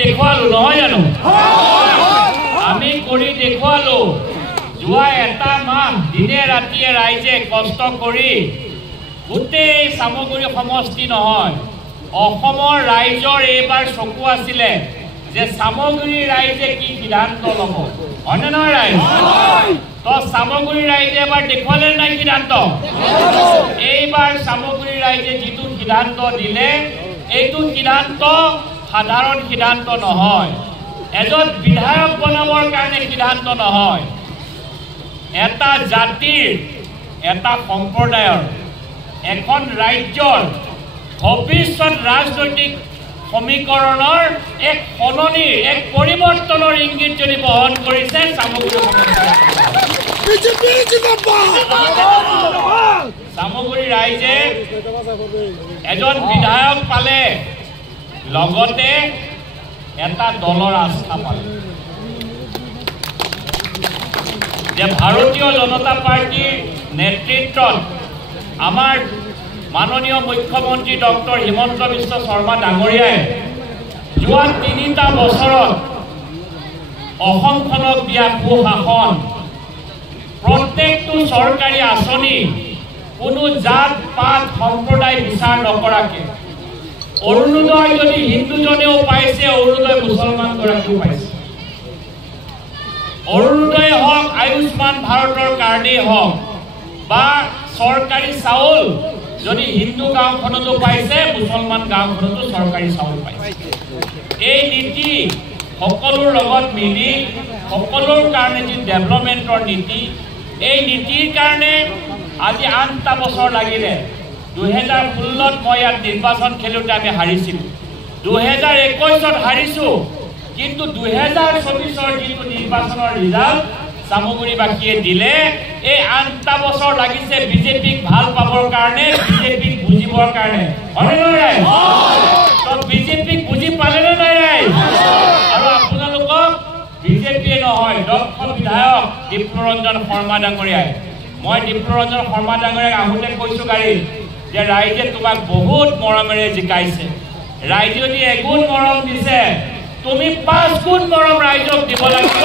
দেখুৱালো নহয় জানো আমি কৰি দেখুৱালো যোৱা এটা মাহ দিনে ৰাতিয়ে ৰাইজে কষ্ট কৰি গোটেই সামগ্ৰী সমষ্টি নহয় অসমৰ ৰাইজৰ এইবাৰ চকু আছিলে যে সামগ্ৰী ৰাইজে কি সিদ্ধান্ত ল'ব অন্য নহয় ৰাইজ তো সামগ্ৰী ৰাইজে এবাৰ দেখুৱালে নাই সিদ্ধান্ত এইবাৰ সামগ্ৰী ৰাইজে যিটো সিদ্ধান্ত দিলে এইটো সিদ্ধান্ত সাধাৰণ সিদ্ধান্ত নহয় এজন বিধায়ক বনাবৰ কাৰণে সিদ্ধান্ত নহয় এটা জাতিৰ এটা সম্প্ৰদায়ৰ এখন ৰাজ্যৰ ভৱিষ্যত ৰাজনৈতিক সমীকৰণৰ এক সলনিৰ এক পৰিৱৰ্তনৰ ইংগিত যদি বহন কৰিছে সামগ্ৰী সামগ্ৰী ৰাইজে এজন বিধায়ক পালে লগতে এটা দলৰ আস্থা পালে যে ভাৰতীয় জনতা পাৰ্টিৰ নেতৃত্বত আমাৰ মাননীয় মুখ্যমন্ত্ৰী ডক্টৰ হিমন্ত বিশ্ব শৰ্মা ডাঙৰীয়াই যোৱা ৩টা বছৰত অসমখনক দিয়া সুশাসন প্ৰত্যেকটো চৰকাৰী আঁচনি কোনো জাত পাত সম্প্ৰদায় বিচাৰ নকৰাকে অৰুণোদয় যদি হিন্দুজনেও পাইছে অৰুণোদয় মুছলমান গৰাকীও পাইছে অৰুণোদয় হওক আয়ুষ্মান ভাৰতৰ কাৰ্ডেই হওক বা চৰকাৰী চাউল যদি হিন্দু গাঁওখনতো পাইছে মুছলমান গাঁওখনতো চৰকাৰী চাউল পাইছে এই নীতি সকলোৰ লগত মিলি সকলোৰ কাৰণে যি ডেভেলপমেণ্টৰ নীতি এই নীতিৰ কাৰণে আজি ৮টা বছৰ লাগিলে 2016ত মই ইয়াত নিৰ্বাচন খেলোঁতে আমি হাৰিছিলোঁ 2021ত হাৰিছোঁ কিন্তু 2024ৰ যিটো নিৰ্বাচনৰ ৰিজাল্ট সামগ্ৰীবাসীয়ে দিলে এই ৮টা বছৰ লাগিছে বিজেপিক ভাল পাবৰ কাৰণে বিজেপিক বুজিবৰ কাৰণে হয় নে নাই তো বিজেপিক বুজি পালে নে নাই আৰু আপোনালোকক বিজেপিয়ে নহয় দক্ষ বিধায়ক দীপ্তৰঞ্জন শৰ্মা ডাঙৰীয়াই মই দীপ্তৰঞ্জন শৰ্মা ডাঙৰীয়াক আহোঁতে কৈছোঁ গাড়ীত যে ৰাইজে তোমাক বহুত মৰমেৰে জিকাইছে ৰাইজে যদি এগুণ মৰম দিছে তুমি 5 গুণ মৰম ৰাইজক দিব লাগিব